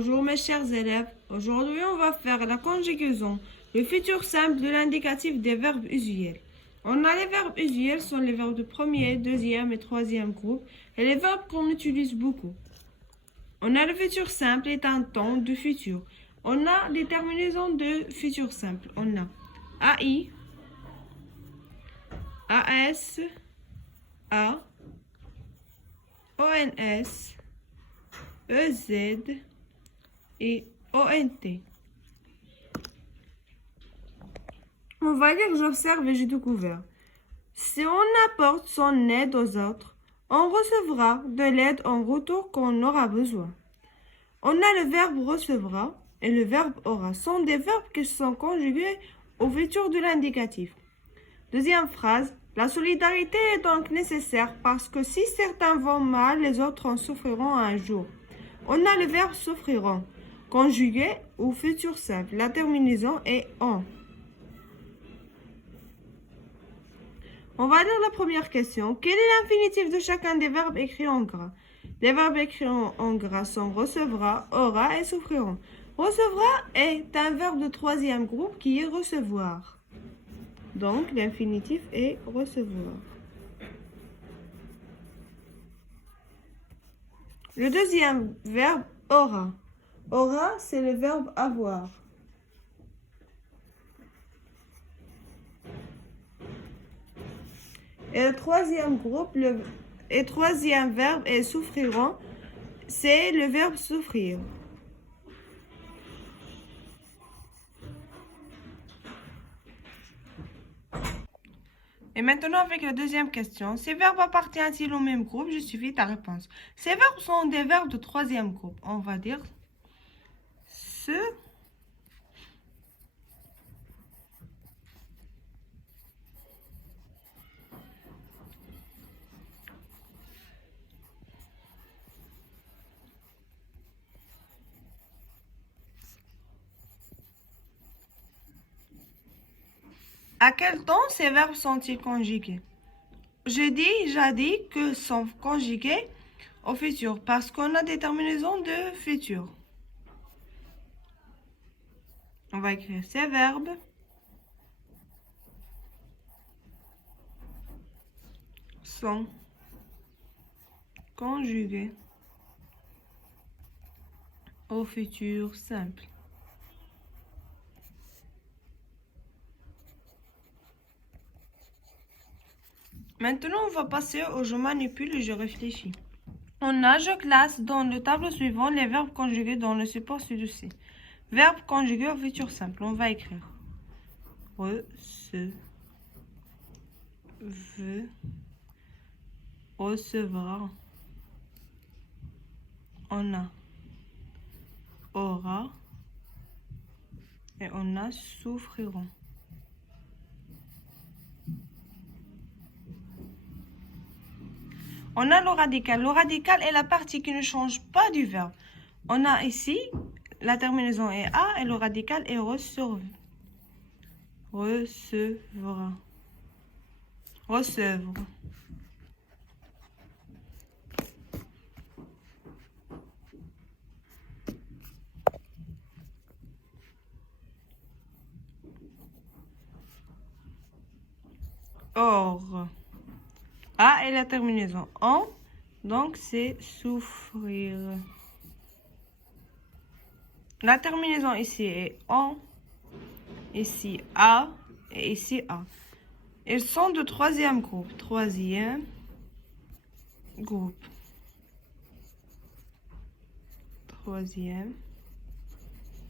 Bonjour mes chers élèves, aujourd'hui on va faire la conjugaison, le futur simple de l'indicatif des verbes usuels. On a les verbes usuels sont les verbes de premier, deuxième et troisième groupe et les verbes qu'on utilise beaucoup. On a le futur simple est un temps du futur. On a les terminaisons de futur simple. On a AI, AS, A, ONS, EZ et ONT. On va dire j'observe et j'ai découvert. Si on apporte son aide aux autres, on recevra de l'aide en retour quand on aura besoin. On a le verbe recevra et le verbe aura sont des verbes qui sont conjugués au futur de l'indicatif. Deuxième phrase, la solidarité est donc nécessaire parce que si certains vont mal, les autres en souffriront un jour. On a le verbe souffriront, conjugué au futur simple. La terminaison est en. On va lire la première question. Quel est l'infinitif de chacun des verbes écrits en gras? Les verbes écrits en gras sont recevra, aura et souffriront. Recevra est un verbe de troisième groupe qui est recevoir. Donc, l'infinitif est recevoir. Le deuxième verbe, aura. Aura, c'est le verbe avoir. Et le troisième groupe, troisième verbe est souffriront, c'est le verbe souffrir. Et maintenant avec la deuxième question, ces verbes appartiennent-ils au même groupe? Je suffis ta réponse. Ces verbes sont des verbes de troisième groupe. On va dire ce. À quel temps ces verbes sont-ils conjugués? J'ai dit que sont conjugués au futur parce qu'on a des terminaisons de futur. On va écrire ces verbes sont conjugués au futur simple. Maintenant, on va passer au je manipule et je réfléchis. On a je classe dans le tableau suivant les verbes conjugués dans le support ci-dessus. Verbe conjugué au futur simple. On va écrire recevra. On a aura et on a souffriront. On a le radical. Le radical est la partie qui ne change pas du verbe. On a ici, la terminaison est A et le radical est recevra. Recevre. Or. A est la terminaison en, donc c'est souffrir. La terminaison ici est en, ici A et ici A. Ils sont de troisième groupe. Troisième groupe. Troisième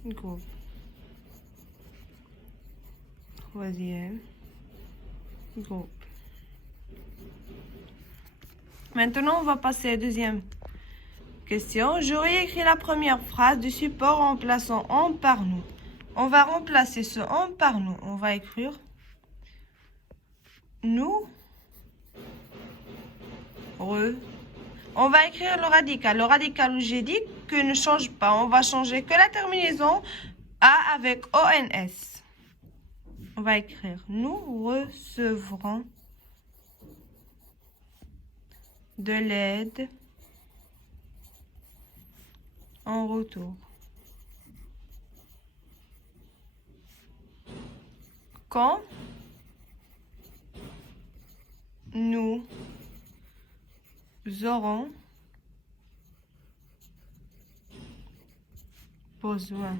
groupe. Troisième groupe. Maintenant, on va passer à la deuxième question. J'aurais écrit la première phrase du support en remplaçant en par nous. On va remplacer ce en par nous. On va écrire nous. On va écrire le radical. Le radical, j'ai dit que ne change pas. On va changer que la terminaison A avec ONS. On va écrire nous recevrons de l'aide en retour. Quand nous aurons besoin.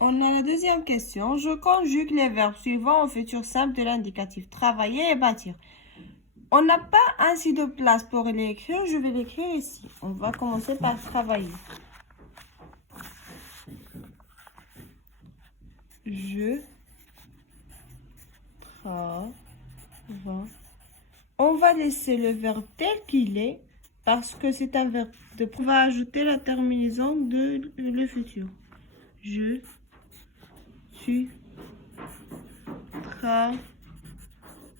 On a la deuxième question. Je conjugue les verbes suivants au futur simple de l'indicatif travailler et bâtir. On n'a pas assez de place pour l'écrire. Je vais l'écrire ici. On va commencer par travailler. Je travaille. On va laisser le verbe tel qu'il est parce que c'est un verbe de... On va ajouter la terminaison de le futur. Je, tu,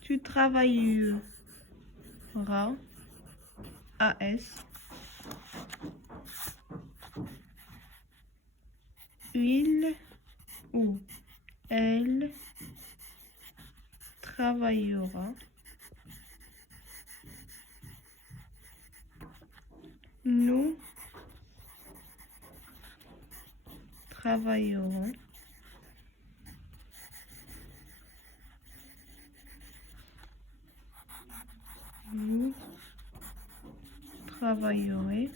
tu travailleras, AS, il ou elle travaillera, nous travaillerons, vous travaillerez,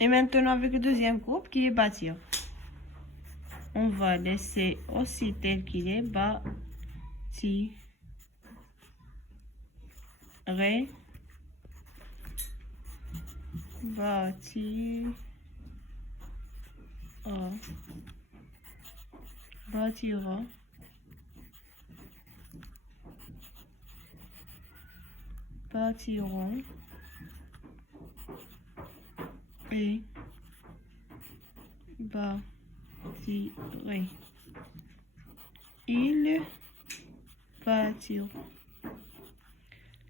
et maintenant avec le deuxième groupe qui est bâtir. On va laisser aussi tel qu'il est, bâtir, bâtir, bâtira, bâtiront et bâtirait. Ils bâtiront.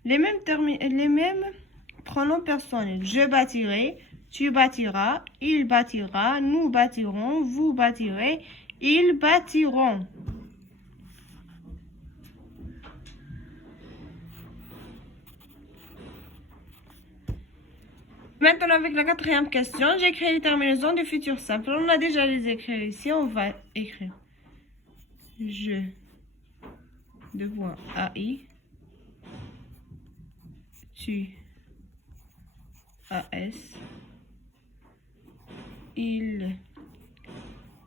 Les mêmes pronoms personnels. Je bâtirai, tu bâtiras, il bâtira, nous bâtirons, vous bâtirez, ils bâtiront. Maintenant, avec la quatrième question, j'écris les terminaisons du futur simple. On a déjà les écrire ici. On va écrire je, AI, tu, AS, il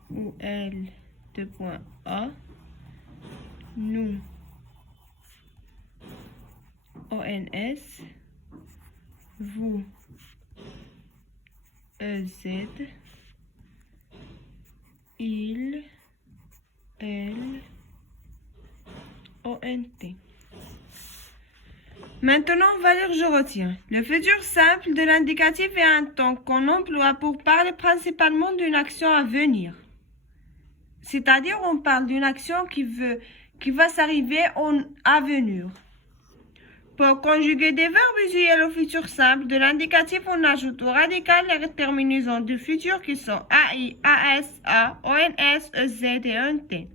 ou elle, A, nous, ONS, vous, EZ, il, elle, ONT. Maintenant, on va lire je retiens. Le futur simple de l'indicatif est un temps qu'on emploie pour parler principalement d'une action à venir. C'est-à-dire, on parle d'une action qui va s'arriver à venir. Pour conjuguer des verbes usuels au futur simple de l'indicatif, on ajoute au radical les terminaisons du futur qui sont AI, AS, A, ONS, EZ et ENT.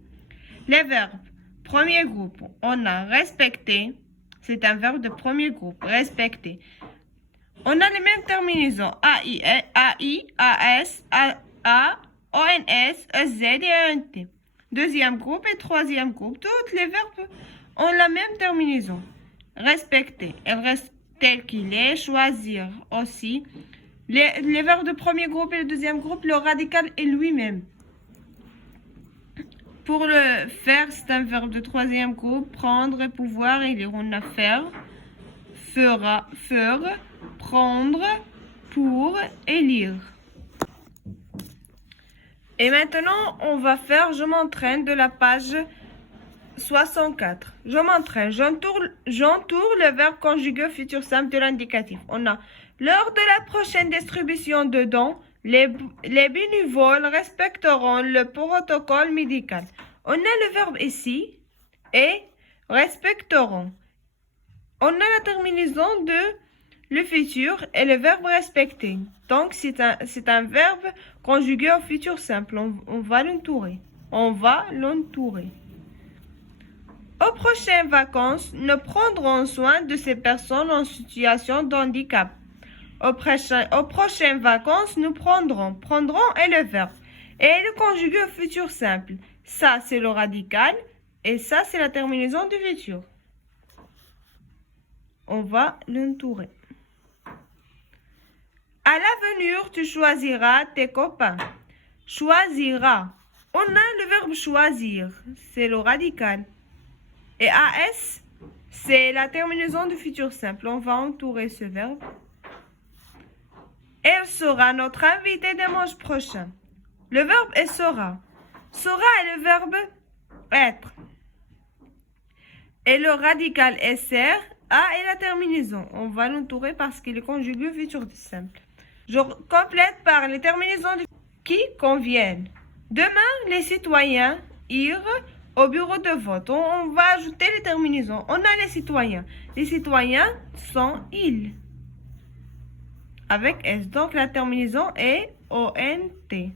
Les verbes. Premier groupe, on a respecté. C'est un verbe de premier groupe, respecter. On a les mêmes terminaisons AI, AS, A, ONS, EZ et ENT. Deuxième groupe et troisième groupe, tous les verbes ont la même terminaison. Respecter, elle reste tel qu'il est. Choisir aussi. Les verbes de premier groupe et le deuxième groupe, le radical est lui-même. Pour le faire, c'est un verbe de troisième groupe. Prendre et pouvoir, élire. On a faire, fera, faire, prendre, pour, élire. Et maintenant, on va faire je m'entraîne de la page 64. Je m'entraîne. J'entoure le verbe conjugué au futur simple de l'indicatif. On a lors de la prochaine distribution de dons, les bénévoles respecteront le protocole médical. On a le verbe ici et respecteront. On a la terminaison de le futur et le verbe respecter. Donc, c'est un verbe conjugué au futur simple. On va l'entourer. On va l'entourer. Aux prochaines vacances, nous prendrons soin de ces personnes en situation de handicap. Aux prochaines vacances, nous prendrons. Prendrons est le verbe. Et le conjugué au futur simple. Ça, c'est le radical. Et ça, c'est la terminaison du futur. On va l'entourer. À l'avenir, tu choisiras tes copains. Choisiras. On a le verbe choisir. C'est le radical. Et AS, c'est la terminaison du futur simple. On va entourer ce verbe. Elle sera notre invitée dimanche prochain. Le verbe est sera. Sera est le verbe être. Et le radical SR, A est la terminaison. On va l'entourer parce qu'il est conjugué au futur simple. Je complète par les terminaisons qui conviennent. Demain, les citoyens irent au bureau de vote. On va ajouter les terminaisons. On a les citoyens. Les citoyens sont ils. Avec S. Donc, la terminaison est ONT.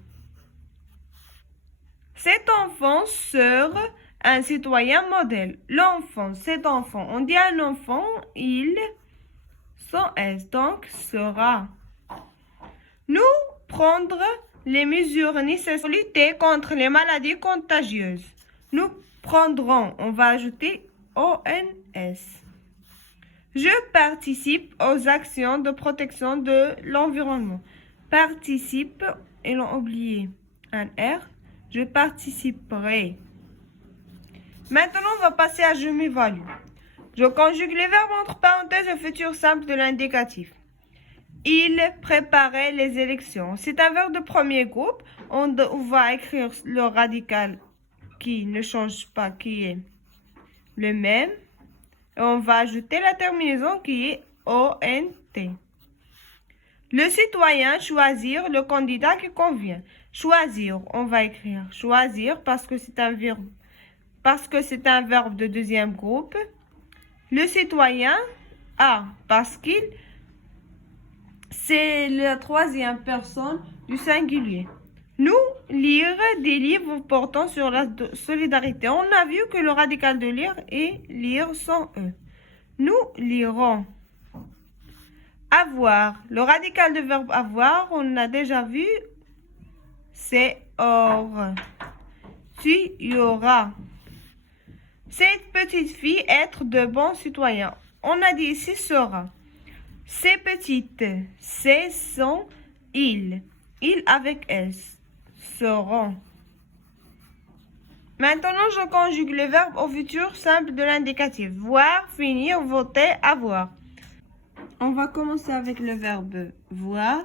Cet enfant sera un citoyen modèle. L'enfant, cet enfant. On dit un enfant, il, sans S. Donc, sera. Nous prendre les mesures nécessaires pour lutter contre les maladies contagieuses. Nous prendrons, on va ajouter ONS. Je participe aux actions de protection de l'environnement. Participe, ils ont oublié un R. Je participerai. Maintenant, on va passer à je m'évalue. Je conjugue les verbes entre parenthèses au futur simple de l'indicatif. Il préparait les élections. C'est un verbe de premier groupe. On va écrire le radical qui ne change pas, qui est le même. Et on va ajouter la terminaison qui est ONT. Le citoyen choisir le candidat qui convient. Choisir, on va écrire choisir parce que c'est un verbe. Parce que c'est un verbe de deuxième groupe. Le citoyen A parce qu'il c'est la troisième personne du singulier. Nous lire des livres portant sur la solidarité. On a vu que le radical de lire est lire sans E. Nous lirons. Avoir. Le radical de verbe avoir, on a déjà vu, c'est or. Tu y auras. Cette petite fille être de bons citoyens. On a dit ici sera. Ces petites, c'est sont ils. Ils avec S. Seront. Maintenant, je conjugue le verbe au futur simple de l'indicatif. Voir, finir, voter, avoir. On va commencer avec le verbe voir.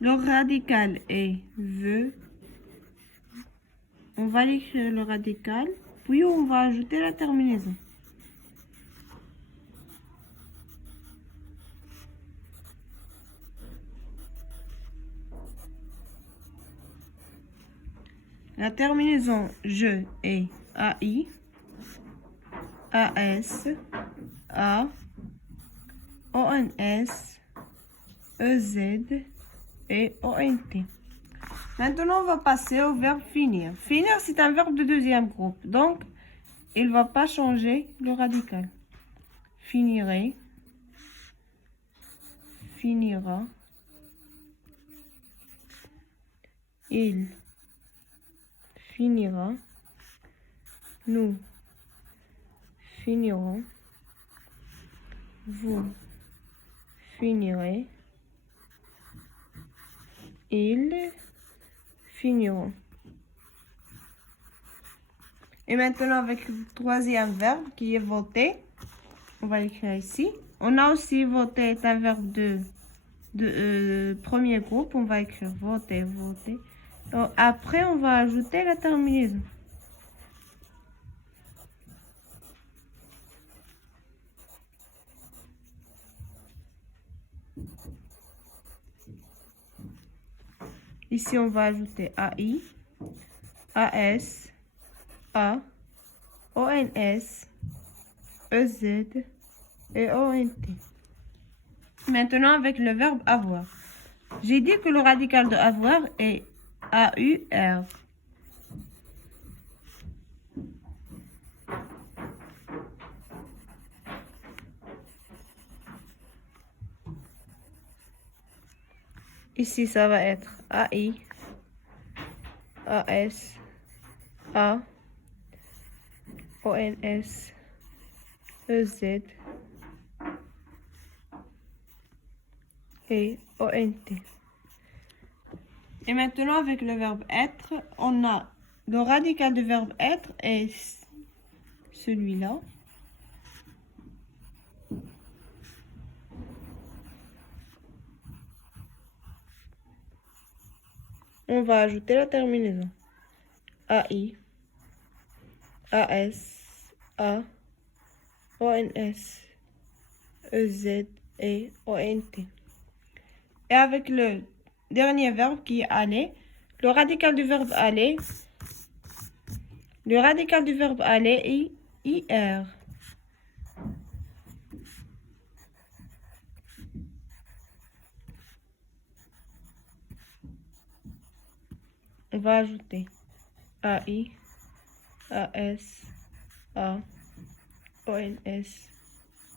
Le radical est veut. On va l'écrire le radical. Puis on va ajouter la terminaison. La terminaison je est AI, AS, A, ONS, EZ et ONT. Maintenant, on va passer au verbe finir. Finir, c'est un verbe de deuxième groupe. Donc, il ne va pas changer le radical. Finirait, finira, il finira, nous finirons, vous finirez, ils finiront. Et maintenant, avec le troisième verbe qui est voter, on va l'écrire ici. On a aussi voter est un verbe de premier groupe. On va écrire voter, voter. Donc, après, on va ajouter la terminaison. Ici, on va ajouter AI, AS, A, ONS, EZ et ONT. Maintenant avec le verbe avoir. J'ai dit que le radical de avoir est AUR. Ici, ça va être AI, AS, A, ONS, EZ et ONT. Et maintenant, avec le verbe être, on a le radical du verbe être est celui-là. On va ajouter la terminaison. AI, AS, A, ONS, EZ et ONT. Et avec le dernier verbe qui est aller, le radical du verbe aller est IR. On va ajouter AI, AS, A, ONS,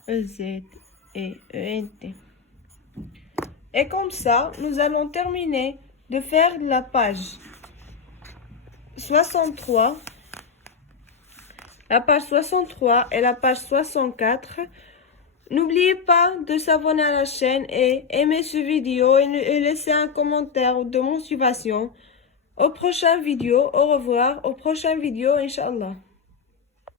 EZ et ENT. Et comme ça, nous allons terminer de faire la page 63, la page 63 et la page 64. N'oubliez pas de s'abonner à la chaîne et aimer cette vidéo et laisser un commentaire de motivation. Au prochain vidéo, au revoir, au prochain vidéo, Inch'Allah.